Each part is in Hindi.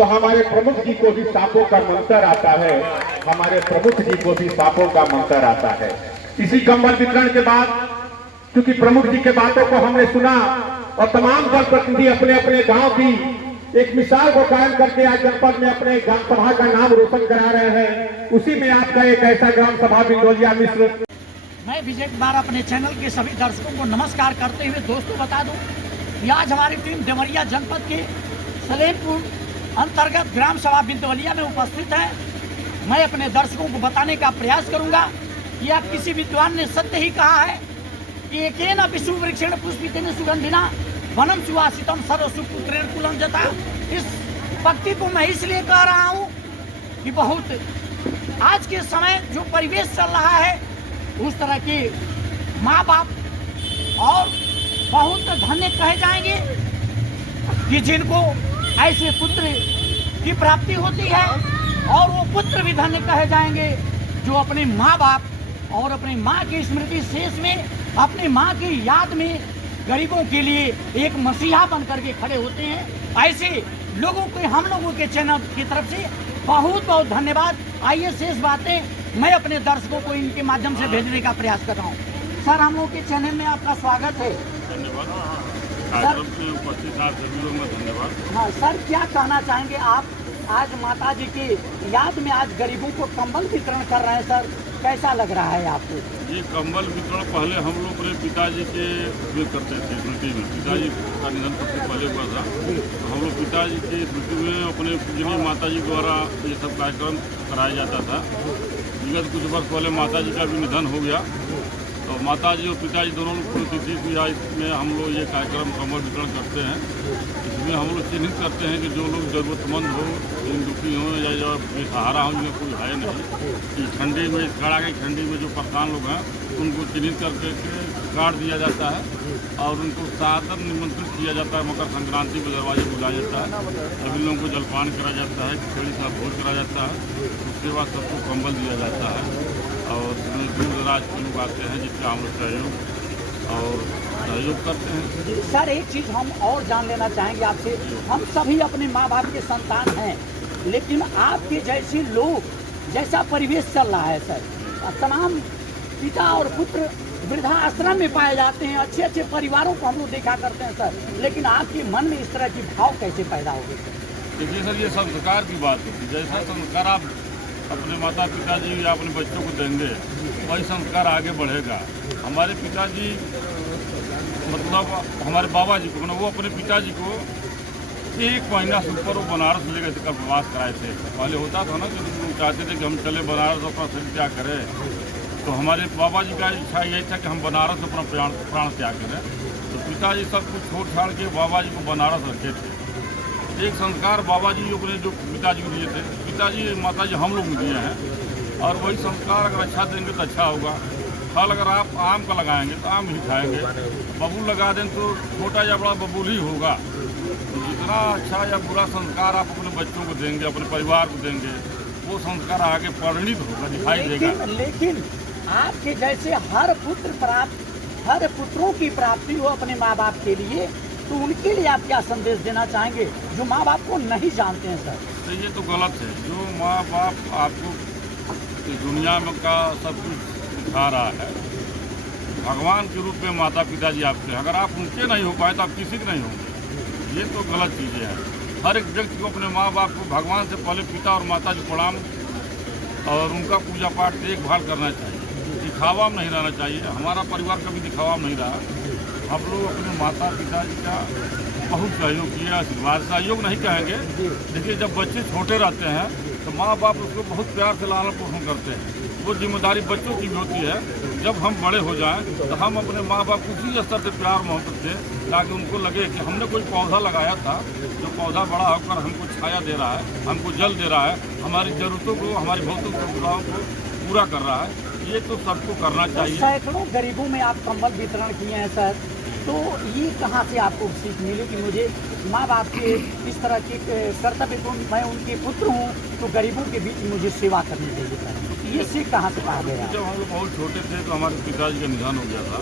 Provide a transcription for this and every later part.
तो हमारे प्रमुख जी को भी सांपों का मंत्र आता है, हमारे प्रमुख जी को भी सांपों का मंत्र आता है। इसी कंबल वितरण के बाद क्योंकि प्रमुख जी के बातों को हमने सुना और तमाम जनप्रतिनिधि अपने अपने गांव की एक मिसाल को कायम करके आज जनपद में अपने ग्राम सभा का नाम रोशन करा रहे हैं, उसी में आपका एक ऐसा ग्राम सभा बिंदोलिया मिश्र। मैं विजय कुमार अपने चैनल के सभी दर्शकों को नमस्कार करते हुए दोस्तों बता दूं कि आज हमारी टीम देवरिया जनपद के सलेमपुर अंतर्गत ग्राम सभा बिंदोलिया में उपस्थित है। मैं अपने दर्शकों को बताने का प्रयास करूंगा कि आप किसी विद्वान ने सत्य ही कहा है कि एकेन विषु वृक्षेण पुष्पितेन सुगंधिना वनम सुवासितम सर्वसुपुत्रेण कुलम जता। इस भक्ति को मैं इसलिए कह रहा हूँ कि बहुत आज के समय जो परिवेश चल रहा है उस तरह के माँ बाप और बहुत धन्य कहे जाएंगे कि जिनको ऐसे पुत्र की प्राप्ति होती है, और वो पुत्र भी धन्य कहे जाएंगे जो अपने माँ बाप और अपनी माँ की स्मृति शेष में अपनी माँ की याद में गरीबों के लिए एक मसीहा बन करके खड़े होते हैं। ऐसे लोगों को हम लोगों के चैनल की तरफ से बहुत बहुत धन्यवाद। आइए शेष बातें मैं अपने दर्शकों को इनके माध्यम से भेजने का प्रयास कर रहा हूँ। सर, हम लोग के चैनल में आपका स्वागत है। धन्यवाद सर, उपस्थित आप सभी लोगों का धन्यवाद। हाँ सर, क्या कहना चाहेंगे आप आज माता जी की याद में आज गरीबों को कंबल वितरण कर रहे हैं सर, कैसा लग रहा है आपको? ये कंबल वितरण पहले हम लोग अपने पिताजी के उपयोग करते थे स्मृति में। पिताजी का निधन सबसे पहले हुआ था, तो हम लोग पिताजी की स्मृति में अपने पूजनीय माता जी द्वारा ये सब कार्यक्रम कराया जाता था। विगत कुछ वर्ष पहले माता जी का भी निधन हो गया, तो माता जी और पिताजी दोनों लोग पुण्यतिथि की आज में हम लोग ये कार्यक्रम कंबल वितरण करते हैं। इसमें हम लोग चिन्हित करते हैं कि जो लोग ज़रूरतमंद हो, दिन दुखी हों या जो बेसहारा हों, जिन्हें कोई है नहीं, कि ठंडी में कड़ाके की ठंडी में जो परेशान लोग हैं उनको चिन्हित करके कार्ड दिया जाता है और उनको सादर निमंत्रित किया जाता है। मकर संक्रांति के दरवाजे बुलाया जाता है, सभी लोगों को जलपान करा जाता है, खिचड़ी सा भोज करा जाता है। उसके बाद सबको कंबल दिया जाता है और दूर दराज के लोग आते हैं जिसका हम लोग सहयोग करते हैं। सर, एक चीज़ हम और जान लेना चाहेंगे आपसे। हम सभी अपने माँ बाप के संतान हैं, लेकिन आपके जैसे लोग जैसा परिवेश चल रहा है सर, तमाम पिता और पुत्र वृद्धाश्रम में पाए जाते हैं, अच्छे अच्छे परिवारों को हम लोग देखा करते हैं सर, लेकिन आपके मन में इस तरह की भाव कैसे पैदा हो गए? देखिए सर, ये संस्कार की बात होती है। जैसा संस्कार आप अपने माता पिताजी या अपने बच्चों को देंगे वही संस्कार आगे बढ़ेगा। हमारे पिताजी मतलब हमारे बाबा जी को, वो अपने पिताजी को 1 महीना से ऊपर वो बनारस लेकर इसका प्रवास कराए थे। पहले होता था ना कि लोग चाहते थे कि हम चले बनारस अपना शरीर त्याग करें, तो हमारे बाबा जी का इच्छा यही था कि हम बनारस अपना प्राण त्याग करें। तो पिताजी सब कुछ छोड़ छाड़ के बाबा जी को बनारस रखे थे। एक संस्कार बाबा जी अपने जो पिताजी को दिए थे, पिताजी माता जी हम लोग दिए हैं, और वही संस्कार अगर अच्छा देंगे तो अच्छा होगा। फल अगर आप आम का लगाएंगे तो आम ही खाएंगे, बबूल लगा दें तो छोटा या बड़ा बबूल ही होगा। तो जितना अच्छा या बुरा संस्कार आप अपने बच्चों को देंगे, अपने परिवार को देंगे, वो संस्कार आगे परिणित होगा, दिखाई देगा। लेकिन आपके जैसे हर पुत्रों की प्राप्ति हो अपने माँ बाप के लिए, तो उनके लिए आप क्या संदेश देना चाहेंगे जो माँ बाप को नहीं जानते हैं सर? तो ये तो गलत है। जो माँ बाप आपको दुनिया में का सब कुछ दिखा रहा है, भगवान के रूप में माता पिताजी आपके, अगर आप उनके नहीं हो पाए तो आप किसी के नहीं होंगे। ये तो गलत चीज़ें हैं। हर एक व्यक्ति को अपने माँ बाप को भगवान से पहले पिता और माता जी प्रणाम और उनका पूजा पाठ देखभाल करना चाहिए। दिखावा में नहीं रहना चाहिए। हमारा परिवार कभी दिखावा में नहीं रहा। हम लोग अपने माता पिताजी का बहुत सहयोग किया, आशीर्वाद। सहयोग नहीं कहेंगे, देखिए जब बच्चे छोटे रहते हैं तो माँ बाप उसको बहुत प्यार से लालन पोषण करते हैं। वो जिम्मेदारी बच्चों की भी होती है। जब हम बड़े हो जाएं तो हम अपने माँ बाप को उसी स्तर से प्यार मोहब्बत दें, ताकि उनको लगे कि हमने कोई पौधा लगाया था, जो पौधा बड़ा होकर हमको छाया दे रहा है, हमको जल दे रहा है, हमारी ज़रूरतों को, हमारी भौतिक सुविधाओं को पूरा कर रहा है। ये तो सबको करना चाहिए। सैकड़ों गरीबों में आप कंबल वितरण किए हैं सर, तो ये कहाँ से आपको सीख मिली कि मुझे माँ बाप के इस तरह के कर्तव्य को, मैं उनके पुत्र हूँ तो गरीबों के बीच मुझे सेवा करनी चाहिए सर? ये सीख कहाँ से पाया गया? जब हम लोग बहुत छोटे थे तो हमारे पिताजी का निधन हो गया था,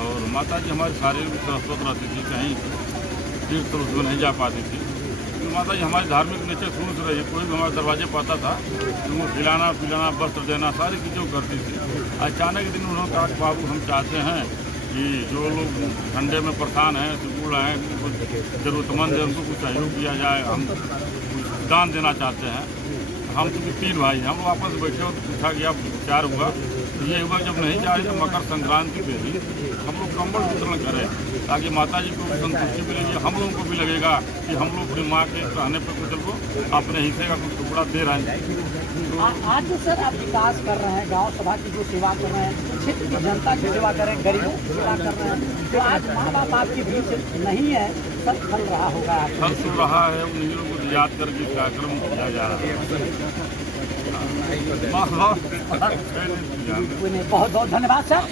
और माता जी हमारी शारीरिक स्वस्थ रहती थी, कहीं तीर्थ उसमें नहीं जा पाती थी। माता जी हमारी धार्मिक नेचर शुरू से रही है। कोई भी हमारे दरवाजे पर आता था तो उनको खिलाना पिलाना वस्त्र देना सारी चीज़ें करती थी। अचानक एक दिन उन्होंने कहा कि बाबू हम चाहते हैं कि जो लोग ठंडे में परेशान हैं सुकूल हैं कुछ ज़रूरतमंद है उनको कुछ सहयोग किया जाए, हम कुछ दान देना चाहते हैं। हम क्योंकि 3 भाई हैं, हम वापस बैठे और पूछा गया विचार हुआ, ये हुआ जब नहीं जा रहे तो मकर संक्रांति पे भी हम लोग कंबल वितरण करें ताकि माता जी को भी संतुष्टि मिलेगी, हम लोगों को भी लगेगा कि हम लोग अपनी माँ के कहने पर कुछ को अपने हिस्से का कुछ टुकड़ा दे रहे हैं। आज जो सर आप विकास कर रहे हैं, गांव सभा की जो सेवा कर रहे हैं, क्षेत्र की जनता की सेवा कर रहे हैं, गरीबों की सेवा कर रहे हैं, तो आज माँ बाप आपके बीच नहीं है, सब फल रहा होगा। फल सुन रहा है, उन्हीं लोगों को याद करके कार्यक्रम किया जा रहा है। बहुत बहुत धन्यवाद सर।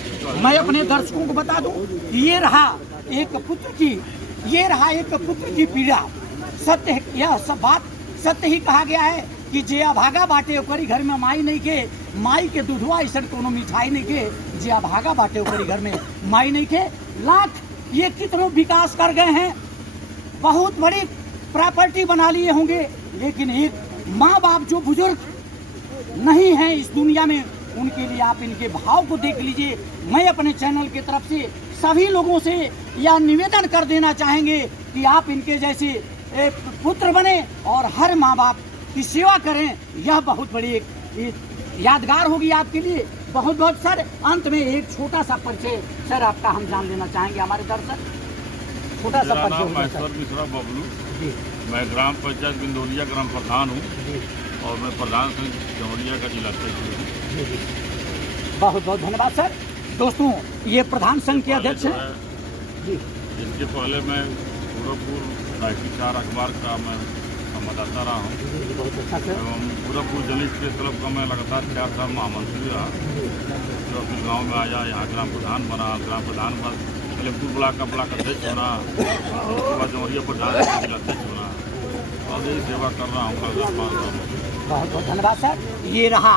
मैं अपने दर्शकों को बता दूं, ये रहा एक पुत्र की पीड़ा। सत्य, यह सब बात सत्य ही कहा गया है कि जे अभागा बाटे ओकरी घर में माई नहीं के, माई के दूधवा ऐसा कोनो मिठाई नहीं के, जे अभागा बाटे ओकरी घर में माई नहीं के। लाख ये कितनों विकास कर गए हैं, बहुत बड़ी प्रॉपर्टी बना लिए होंगे, लेकिन एक माँ बाप जो बुजुर्ग नहीं है इस दुनिया में, उनके लिए आप इनके भाव को देख लीजिए। मैं अपने चैनल की तरफ से सभी लोगों से यह निवेदन कर देना चाहेंगे कि आप इनके जैसे पुत्र बने और हर माँ बाप की सेवा करें। यह बहुत बड़ी एक यादगार होगी आपके लिए। बहुत बहुत सर, अंत में एक छोटा सा परिचय सर आपका हम जान लेना चाहेंगे, हमारे दर्शक छोटा सा परिचय। मिश्रा बबलू, मैं ग्राम पंचायत बिंदौलिया ग्राम प्रधान हूँ और मैं प्रधान संघ देवरिया का जिला अध्यक्ष हूँ। बहुत बहुत धन्यवाद सर। दोस्तों, ये प्रधान संघ के अध्यक्ष हैं जी। इसके पहले मैं गोरखपुर रायपुर अखबार का मैं संवाददाता रहा हूँ एवं गोरखपुर जर्नलिस्ट प्रेस क्लब का मैं लगातार 4 साल महामंत्री रहा, जो फिर गाँव में आया, यहाँ ग्राम प्रधान बना, ग्राम प्रधान पर कलेक्टर ब्लॉक का ब्लॉक अध्यक्ष बना, उसके बाद देवरिया प्रधान जिला अध्यक्ष बना और यही सेवा कर रहा हूँ। बहुत बहुत धन्यवाद सर। ये रहा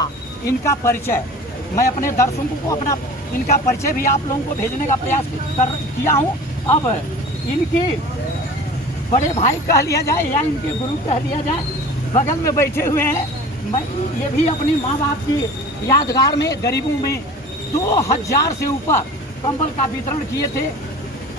इनका परिचय। मैं अपने दर्शकों को अपना इनका परिचय भी आप लोगों को भेजने का प्रयास किया हूँ। अब इनके बड़े भाई कह लिया जाए या इनके गुरु कह लिया जाए, बगल में बैठे हुए हैं। मैं ये भी अपनी माँ बाप की यादगार में गरीबों में 2000 से ऊपर कंबल का वितरण किए थे।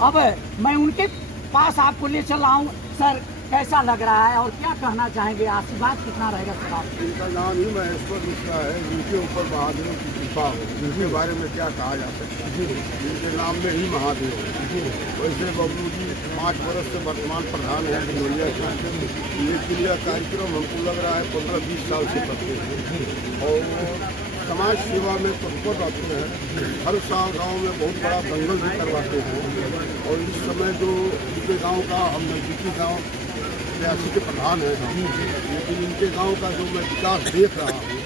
अब मैं उनके पास आपको ले चल रहा हूँ। सर, कैसा लग रहा है और क्या कहना चाहेंगे, आशीर्वाद कितना रहेगा सर आप? इनका नाम ही महेश्वर मिश्रा है, जिनके ऊपर महादेव की कृपा हो, जिनके बारे में क्या कहा जा सकता है, जिनके नाम में ही महादेव है। वैसे बबलू जी 5 वर्ष से वर्तमान प्रधान है बिंदौलिया के, लेकिन यह कार्यक्रम हमको लग रहा है 15-20 साल से करते हैं और समाज सेवा में तत्पर रहते हैं। हर साल गाँव में बहुत बड़ा दंगल भी करवाते हैं और इस समय जो इनके गाँव का हम नजदीकी गाँव रियासी के प्रधान हैं, लेकिन इनके गांव का जो मैं विकास देख रहा हूँ,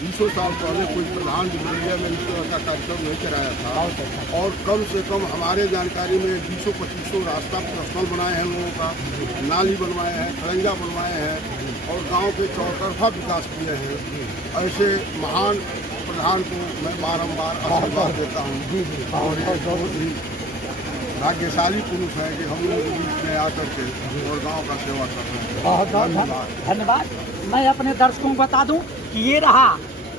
20 साल पहले कोई प्रधान बिंदौलिया में इस तरह का कार्यक्रम नहीं कराया था और कम से कम हमारे जानकारी में 20-25 रास्ता पर्सनल बनाए हैं लोगों का, नाली बनवाए हैं, खड़ंजा बनवाए हैं और गांव के चौतरफा विकास किए हैं। ऐसे महान प्रधान को मैं बारंबार आशीर्वाद देता हूँ और बहुत ही भाग्यशाली पुरुष है कि हम लोग बीच में आकर के और गांव का सेवा कर रहे हैं। बहुत बहुत धन्यवाद। मैं अपने दर्शकों को बता दूं कि ये रहा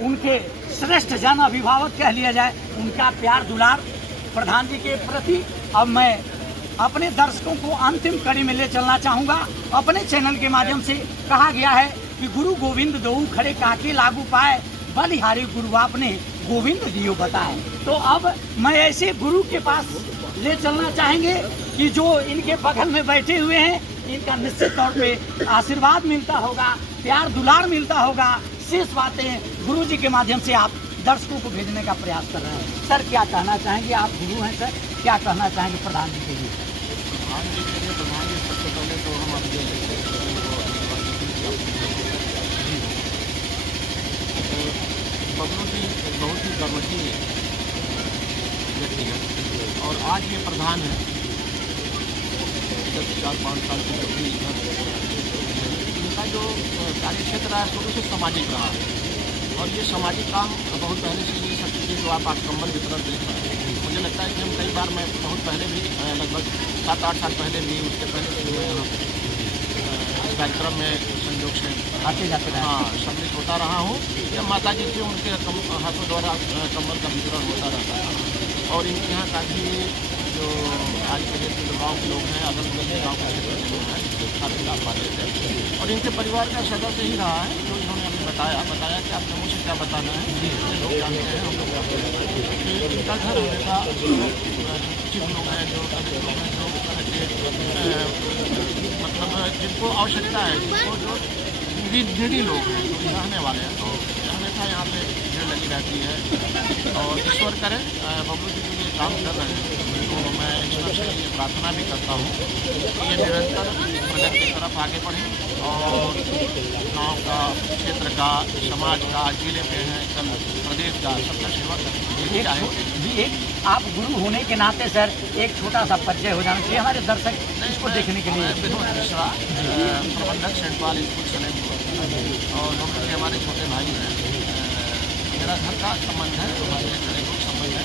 उनके श्रेष्ठ जन अभिभावक कह लिया जाए, उनका प्यार दुलार प्रधान जी के प्रति। अब मैं अपने दर्शकों को अंतिम कड़ी में ले चलना चाहूँगा। अपने चैनल के माध्यम से कहा गया है कि गुरु गोविंद दोऊ खड़े काके लागू पाए, बलिहारी गुरु आपने गोविंद दियो बताए। तो अब मैं ऐसे गुरु के पास ले चलना चाहेंगे कि जो इनके बगल में बैठे हुए हैं, इनका निश्चित तौर पे आशीर्वाद मिलता होगा, प्यार दुलार मिलता होगा। शेष बातें गुरु जी के माध्यम से आप दर्शकों को भेजने का प्रयास कर रहे हैं। सर, क्या कहना चाहेंगे? आप गुरु हैं सर, क्या कहना चाहेंगे प्रधान जी के लिए? प्रधान जी के लिए प्रधान जी सबसे पहले तो हम आपके बबलू जी बहुत ही कर्मठी व्यक्ति है और आज ये प्रधान है। जब 4-5 साल की नौकरी इनका जो कार्यक्षेत्र रहा है शुरू से सामाजिक रहा है और ये सामाजिक काम बहुत पहले से ये सब चीज़ें जो आप आज कंबल वितरण देख रहे हैं, मुझे लगता है कि हम कई बार, मैं बहुत पहले भी लगभग 7-8 साल पहले भी, उसके पहले भी मैं यहाँ कार्यक्रम में संयोग से आते जाते रहे। हाँ सम्मिलित होता रहा हूँ। या माता जी से उनके हाथों द्वारा कम्बल का वितरण होता रहता है। और इनके यहाँ काफ़ी जो आज के डेट में गाँव के लोग हैं, अगल बगल के गाँव के क्षेत्र के लोग हैं, काफ़ी लाभ पाते थे। और इनके परिवार का सदस्य ही रहा है जो इन्होंने अभी बताया कि आपने मुझे क्या बताना है, ये लोग जानते हैं, हम लोग जानते हैं कि इनका घर हमेशा कुछ लोग हैं जो मतलब जिनको आवश्यकता है, जिनको जो निडी लोग हैं, जो रहने वाले हैं, तो हमेशा यहाँ पे भीड़ लगी रहती है। और ईश्वर करे बबलू जी जो ये काम कर रहे हैं, तो मैं ईश्वर से ये प्रार्थना भी करता हूँ कि ये निरंतर प्रगति की तरफ आगे बढ़ें और गाँव का, क्षेत्र का, समाज का, जिले पे हैं, कल प्रदेश का, सबका सेवा करें। एक आप गुरु होने के नाते सर एक छोटा सा परिचय हो जाना चाहिए हमारे दर्शक इसको देखने के लिए। विनोद मिश्रा, प्रबंधक सेंट पॉल स्कूल सलेमपुर, और डॉक्टर जी हमारे छोटे भाई हैं। मेरा घर का संबंध है, हमारे घरेलू संबंध है।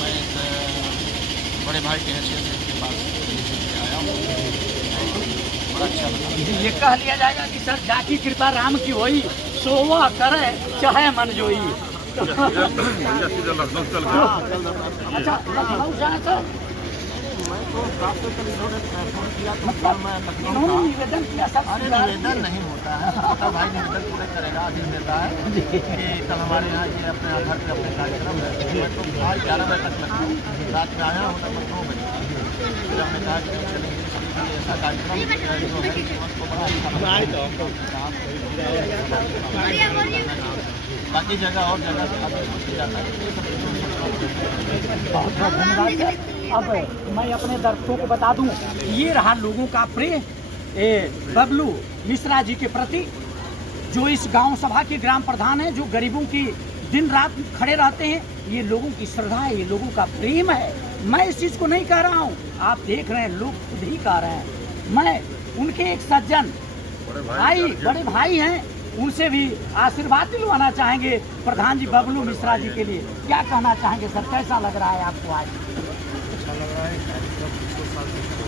मैं एक बड़े भाई के हैसियत से इनके पास आया हूँ, बड़ा अच्छा लगा। ये कह लिया जाएगा कि सर जाकी कृपा राम की होई, सोवा करे चाहे मन जोई। सीधा लखनऊ चल गया। अच्छा लखनऊ से हैं सर? मैं तो रास्ते पर इन्होंने फोन किया तो मतलब मैं लखनऊ इन्होंने था। निवेदन किया सब। अरे निवेदन नहीं होता है, छोटा भाई निवेदन पूरे करेगा, आदेश देता है कि कल हमारे यहाँ ये अपने घर पे अपने कार्यक्रम है। मैं तो आज 11 बजे तक लखनऊ, रात में आया हूँ लगभग 9 बजे। फिर हमने कहा कि चलेंगे ऐसा कार्यक्रम जो है जीवन को बड़ा अच्छा बाकी जगह और जगह आदेश होती जाता है। बहुत बहुत धन्यवाद सर। अब मैं अपने दर्शकों को बता दूं, ये रहा लोगों का प्रेम बबलू मिश्रा जी के प्रति, जो इस गांव सभा के ग्राम प्रधान हैं, जो गरीबों की दिन रात खड़े रहते हैं। ये लोगों की श्रद्धा है, ये लोगों का प्रेम है। मैं इस चीज़ को नहीं कह रहा हूँ, आप देख रहे हैं, लोग खुद ही कह रहे हैं। मैं उनके एक सज्जन भाई, बड़े भाई हैं, उनसे भी आशीर्वाद दिलवाना चाहेंगे प्रधान जी बबलू मिश्रा जी के लिए। क्या कहना चाहेंगे सर, कैसा लग रहा है आपको आज? अच्छा लग रहा है कार्यक्रम 100 साल से और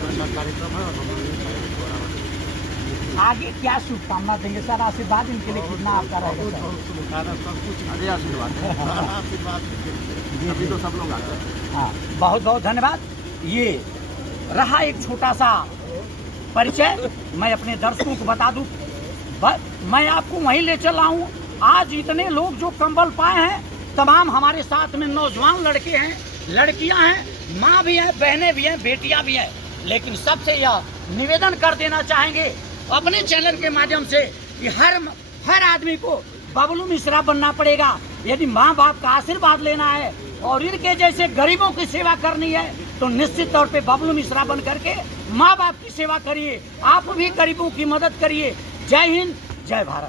हर साल कार्यक्रम है। और आगे क्या शुभकामना देंगे सर, आशीर्वाद इनके लिए कितना आपका रहेगा सर? सब कुछ अरे आशीर्वाद है, आशीर्वाद अभी तो सब लोग आते हैं। हाँ बहुत बहुत धन्यवाद। ये रहा एक छोटा सा परिचय, मैं अपने दर्शकों को बता दूं, मैं आपको वहीं ले चला हूँ। आज इतने लोग जो कंबल पाए हैं, तमाम हमारे साथ में नौजवान लड़के हैं, लड़कियां हैं, माँ भी हैं, बहनें भी हैं, बेटियां भी हैं। लेकिन सबसे यह निवेदन कर देना चाहेंगे अपने चैनल के माध्यम से कि हर आदमी को बबलू मिश्रा बनना पड़ेगा यदि माँ बाप का आशीर्वाद लेना है और इनके जैसे गरीबों की सेवा करनी है, तो निश्चित तौर पे बबलू मिश्रा बन करके माँ बाप की सेवा करिए, आप भी गरीबों की मदद करिए। जय हिंद, जय भारत।